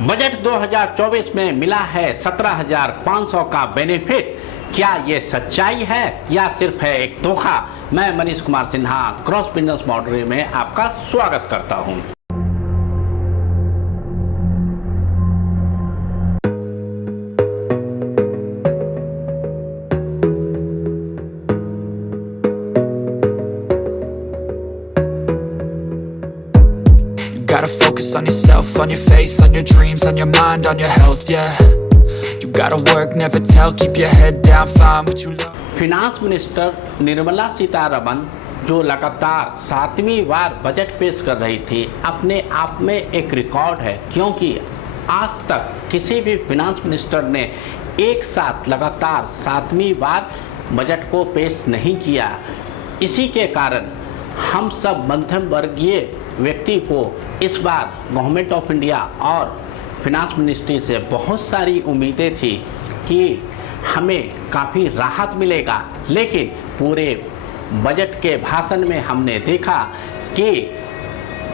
Budget 2024 में मिला है 17,500 का बेनिफिट। क्या ये सच्चाई है या सिर्फ है एक धोखा? मैं Manish Kumar Sinha cross business boundary में आपका स्वागत करता हूं। Gotta focus on yourself, on your faith, on your dreams, on your mind, on your health, yeah. You gotta work, never tell, keep your head down, find what you love. Finance minister Nirmala Sitharaman जो लगातार 7वीं बार budget पेश कर रही थी, अपने आप में एक रिकॉर्ड है, क्योंकि आज तक किसी भी फिनांस मिनिस्टर ने एक साथ लगातार 7वीं बार बजट को पेश नहीं किया। इसी के कारण हम सब मध्यम वर्गीय व्यक्ति को इस बार गवर्नमेंट ऑफ इंडिया और फिनांस मिनिस्ट्री से बहुत सारी उम्मीदें थी कि हमें काफ़ी राहत मिलेगा, लेकिन पूरे बजट के भाषण में हमने देखा कि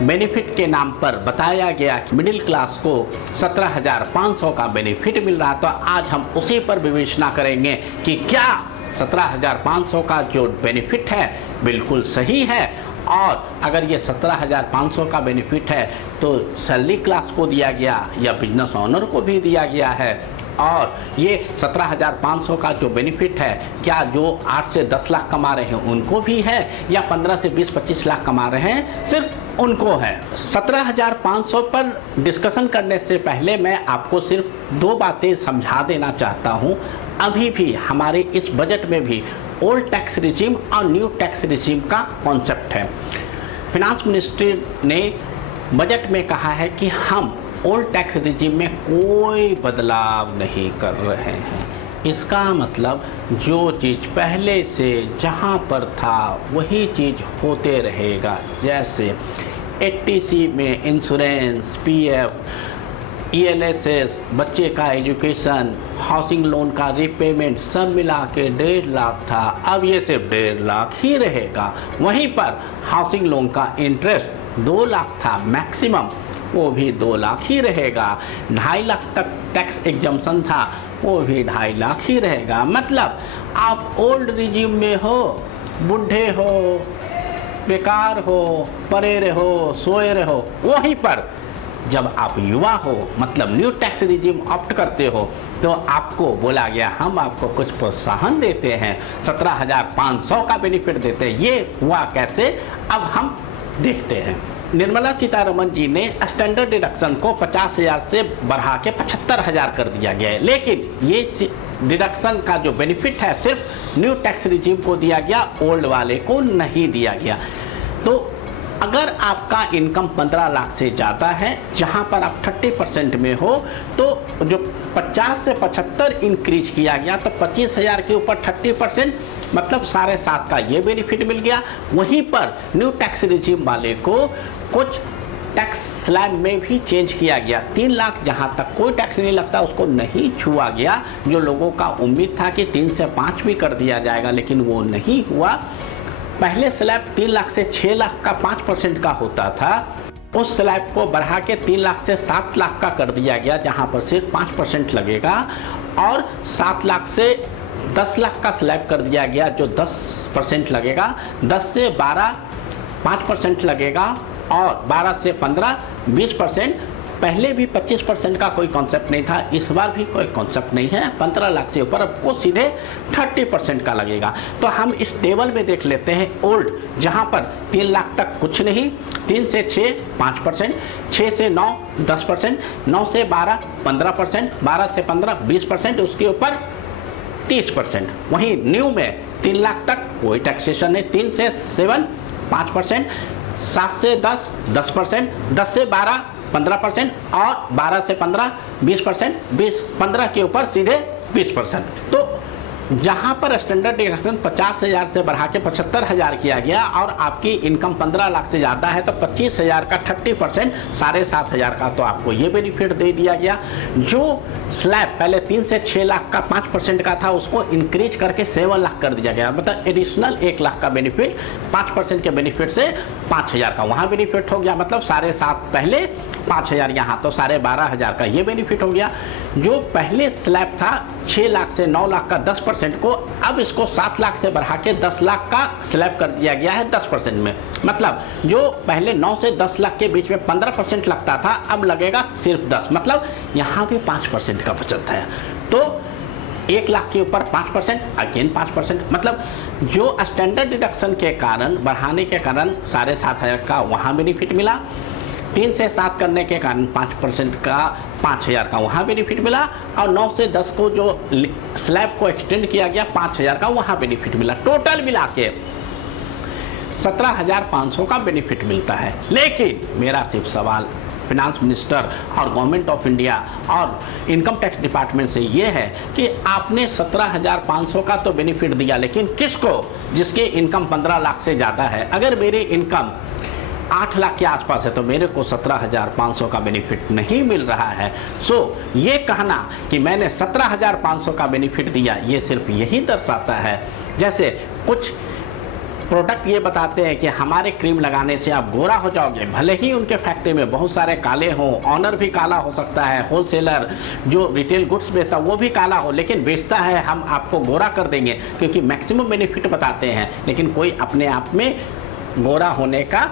बेनिफिट के नाम पर बताया गया कि मिडिल क्लास को 17,500 का बेनिफिट मिल रहा। तो आज हम उसी पर विवेचना करेंगे कि क्या 17,500 का जो बेनिफिट है बिल्कुल सही है, और अगर ये 17,500 का बेनिफिट है तो सैलरी क्लास को दिया गया या बिजनेस ओनर को भी दिया गया है, और ये 17,500 का जो बेनिफिट है क्या जो 8 से 10 लाख कमा रहे हैं उनको भी है, या 15 से 20-25 लाख कमा रहे हैं सिर्फ उनको है। 17,500 पर डिस्कशन करने से पहले मैं आपको सिर्फ 2 बातें समझा देना चाहता हूँ। अभी भी हमारे इस बजट में भी ओल्ड टैक्स रिजीम और न्यू टैक्स रिजीम का कॉन्सेप्ट है। फिनांस मिनिस्ट्री ने बजट में कहा है कि हम ओल्ड टैक्स रिजीम में कोई बदलाव नहीं कर रहे हैं। इसका मतलब जो चीज़ पहले से जहां पर था वही चीज़ होते रहेगा। जैसे 80C में इंश्योरेंस, PF, ELSS, बच्चे का एजुकेशन, हाउसिंग लोन का रिपेमेंट सब मिला के 1.5 लाख था, अब ये सिर्फ 1.5 लाख ही रहेगा। वहीं पर हाउसिंग लोन का इंटरेस्ट 2 लाख था मैक्सिमम, वो भी 2 लाख ही रहेगा। 2.5 लाख तक टैक्स एग्जम्पशन था, वो भी 2.5 लाख ही रहेगा। मतलब आप ओल्ड रिजीम में हो, बूढ़े हो, बेकार हो, परे रहो, सोए रहो, वहीं पर जब आप युवा हो मतलब न्यू टैक्स रिजीम ऑप्ट करते हो तो आपको बोला गया हम आपको कुछ प्रोत्साहन देते हैं, 17,500 का बेनिफिट देते हैं। ये हुआ कैसे, अब हम देखते हैं। निर्मला सीतारमण जी ने स्टैंडर्ड डिडक्शन को 50,000 से बढ़ा के 75,000 कर दिया गया है, लेकिन ये डिडक्शन का जो बेनिफिट है सिर्फ न्यू टैक्स रिजीम को दिया गया, ओल्ड वाले को नहीं दिया गया। तो अगर आपका इनकम 15 लाख से ज़्यादा है, जहां पर आप 30% में हो, तो जो 50 से 75 इंक्रीज किया गया तो 25,000 के ऊपर 30% मतलब 7.5 का ये बेनिफिट मिल गया। वहीं पर न्यू टैक्स रिजीम वाले को कुछ टैक्स स्लैब में भी चेंज किया गया। 3 लाख जहां तक कोई टैक्स नहीं लगता उसको नहीं छुआ गया। जो लोगों का उम्मीद था कि 3 से 5 भी कर दिया जाएगा, लेकिन वो नहीं हुआ। पहले स्लैब 3 लाख से 6 लाख का 5% का होता था, उस स्लैब को बढ़ा के 3 लाख से 7 लाख का कर दिया गया, जहां पर सिर्फ 5% लगेगा, और 7 लाख से 10 लाख का स्लैब कर दिया गया जो 10% लगेगा, 10 से 12 5% लगेगा, और 12 से 15 20%। पहले भी 25% का कोई कॉन्सेप्ट नहीं था, इस बार भी कोई कॉन्सेप्ट नहीं है। 15 लाख से ऊपर अब वो सीधे 30% का लगेगा। तो हम इस टेबल में देख लेते हैं ओल्ड, जहां पर 3 लाख तक कुछ नहीं, 3 से 6 5%, 6 से 9 10%, 9 से 12 15%, 12 से 15 20%, उसके ऊपर 30%। वहीं न्यू में 3 लाख तक कोई टैक्सेशन नहीं, 3 से 7 5%, 7 से 10 10%, 10 से 12 15%, और 12 से 15 20%, 15 के ऊपर सीधे 20%। तो जहां पर स्टैंडर्ड डिडक्शन 50,000 से बढ़ा के 75,000 किया गया, और आपकी इनकम 15 लाख से ज़्यादा है तो 25,000 का 30% 7,500 का तो आपको ये बेनिफिट दे दिया गया। जो स्लैब पहले 3 से 6 लाख का 5% का था उसको इंक्रीज करके 7 लाख कर दिया गया, मतलब एडिशनल 1 लाख का बेनिफिट 5% के बेनिफिट से 5,000 का वहाँ बेनिफिट हो गया, मतलब 7,500 पहले 5,000 यहाँ, तो 12,500 का ये बेनिफिट हो गया। जो पहले स्लैब था 6 लाख से 9 लाख का 10% को, अब इसको 7 लाख से बढ़ा के 10 लाख का स्लैब कर दिया गया है 10% में। मतलब जो पहले 9 से 10 लाख के बीच में 15% लगता था, अब लगेगा सिर्फ 10, मतलब यहाँ भी 5% का बचत है। तो 1 लाख के ऊपर 5%, अगेन 5%, मतलब जो स्टैंडर्ड डिडक्शन के कारण बढ़ाने के कारण 7,500 का वहाँ बेनिफिट मिला, 3 से 7 करने के कारण 5% का 5,000 का वहाँ बेनिफिट मिला, और 9 से 10 को जो स्लैब को एक्सटेंड किया गया 5,000 का वहाँ बेनिफिट मिला। टोटल मिला के 17,500 का बेनिफिट मिलता है। लेकिन मेरा सिर्फ सवाल फिनांस मिनिस्टर और गवर्नमेंट ऑफ इंडिया और इनकम टैक्स डिपार्टमेंट से ये है कि आपने 17,500 का तो बेनिफिट दिया, लेकिन किसको? जिसके इनकम 15 लाख से ज़्यादा है। अगर मेरी इनकम 8 लाख के आसपास है तो मेरे को 17,500 का बेनिफिट नहीं मिल रहा है। सो ये कहना कि मैंने 17,500 का बेनिफिट दिया, ये सिर्फ यही दर्शाता है, जैसे कुछ प्रोडक्ट ये बताते हैं कि हमारे क्रीम लगाने से आप गोरा हो जाओगे, भले ही उनके फैक्ट्री में बहुत सारे काले हों, ऑनर भी काला हो सकता है, होलसेलर जो रिटेल गुड्स बेचता है वो भी काला हो, लेकिन बेचता है हम आपको गोरा कर देंगे, क्योंकि मैक्सिमम बेनिफिट बताते हैं, लेकिन कोई अपने आप में गोरा होने का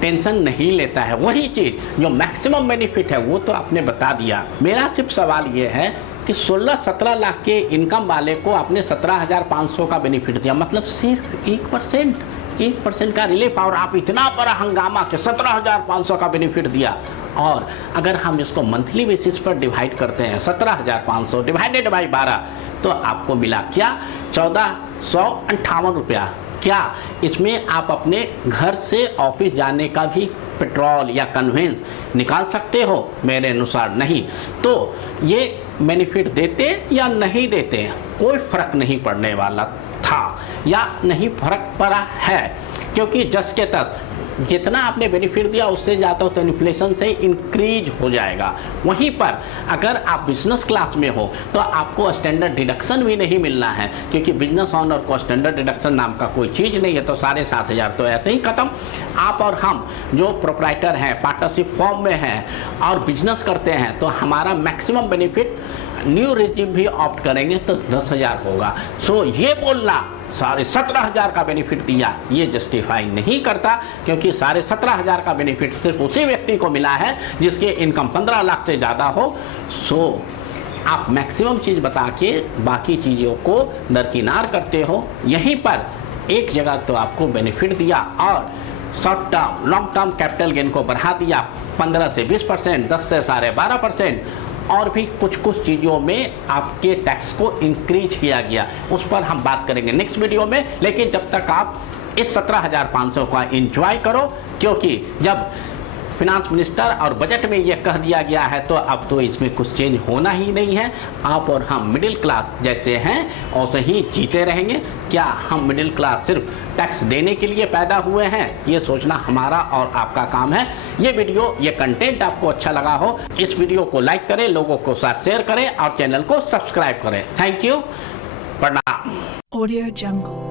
टेंशन नहीं लेता है। वही चीज़ जो मैक्सिमम बेनिफिट है वो तो आपने बता दिया। मेरा सिर्फ सवाल ये है कि 16-17 लाख के इनकम वाले को आपने 17,500 का बेनिफिट दिया, मतलब सिर्फ 1% का रिलीफ, और आप इतना बड़ा हंगामा के 17,500 का बेनिफिट दिया। और अगर हम इसको मंथली बेसिस पर डिवाइड करते हैं, 17,500 डिवाइडेड बाई 12, तो आपको मिला क्या? 1,458 रुपया। क्या इसमें आप अपने घर से ऑफिस जाने का भी पेट्रोल या कन्वेंस निकाल सकते हो? मेरे अनुसार नहीं। तो ये बेनिफिट देते या नहीं देते कोई फर्क नहीं पड़ने वाला था, या नहीं फर्क पड़ा है, क्योंकि जस के तस जितना आपने बेनिफिट दिया उससे ज़्यादा तो इन्फ्लेशन से इंक्रीज हो जाएगा। वहीं पर अगर आप बिजनेस क्लास में हो तो आपको स्टैंडर्ड डिडक्शन भी नहीं मिलना है, क्योंकि बिजनेस ओनर को स्टैंडर्ड डिडक्शन नाम का कोई चीज़ नहीं है। तो 7,500 तो ऐसे ही खत्म। आप और हम जो प्रोप्राइटर हैं, पार्टनरशिप फॉर्म में हैं और बिजनेस करते हैं, तो हमारा मैक्सिमम बेनिफिट न्यू रेजिम भी ऑप्ट करेंगे तो 10,000 होगा। सो ये बोलना 17,500 का बेनिफिट दिया, ये जस्टिफाई नहीं करता, क्योंकि 17,500 का बेनिफिट सिर्फ उसी व्यक्ति को मिला है जिसके इनकम 15 लाख से ज़्यादा हो। सो आप मैक्सिमम चीज़ बता के बाकी चीज़ों को दरकिनार करते हो। यहीं पर एक जगह तो आपको बेनिफिट दिया और short term long term capital gain को बढ़ा दिया 15 से 20%, 10 से 12.5%, और भी कुछ चीज़ों में आपके टैक्स को इंक्रीज किया गया। उस पर हम बात करेंगे नेक्स्ट वीडियो में। लेकिन जब तक आप इस 17,500 का एंजॉय करो, क्योंकि जब फिनांस मिनिस्टर और बजट में ये कह दिया गया है तो अब तो इसमें कुछ चेंज होना ही नहीं है। आप और हम मिडिल क्लास जैसे हैं वैसे ही जीते रहेंगे। क्या हम मिडिल क्लास सिर्फ टैक्स देने के लिए पैदा हुए हैं? ये सोचना हमारा और आपका काम है। ये वीडियो, ये कंटेंट आपको अच्छा लगा हो, इस वीडियो को लाइक करें, लोगों को साथ शेयर करें और चैनल को सब्सक्राइब करें। थैंक यू, प्रणाम। Audio Jungle.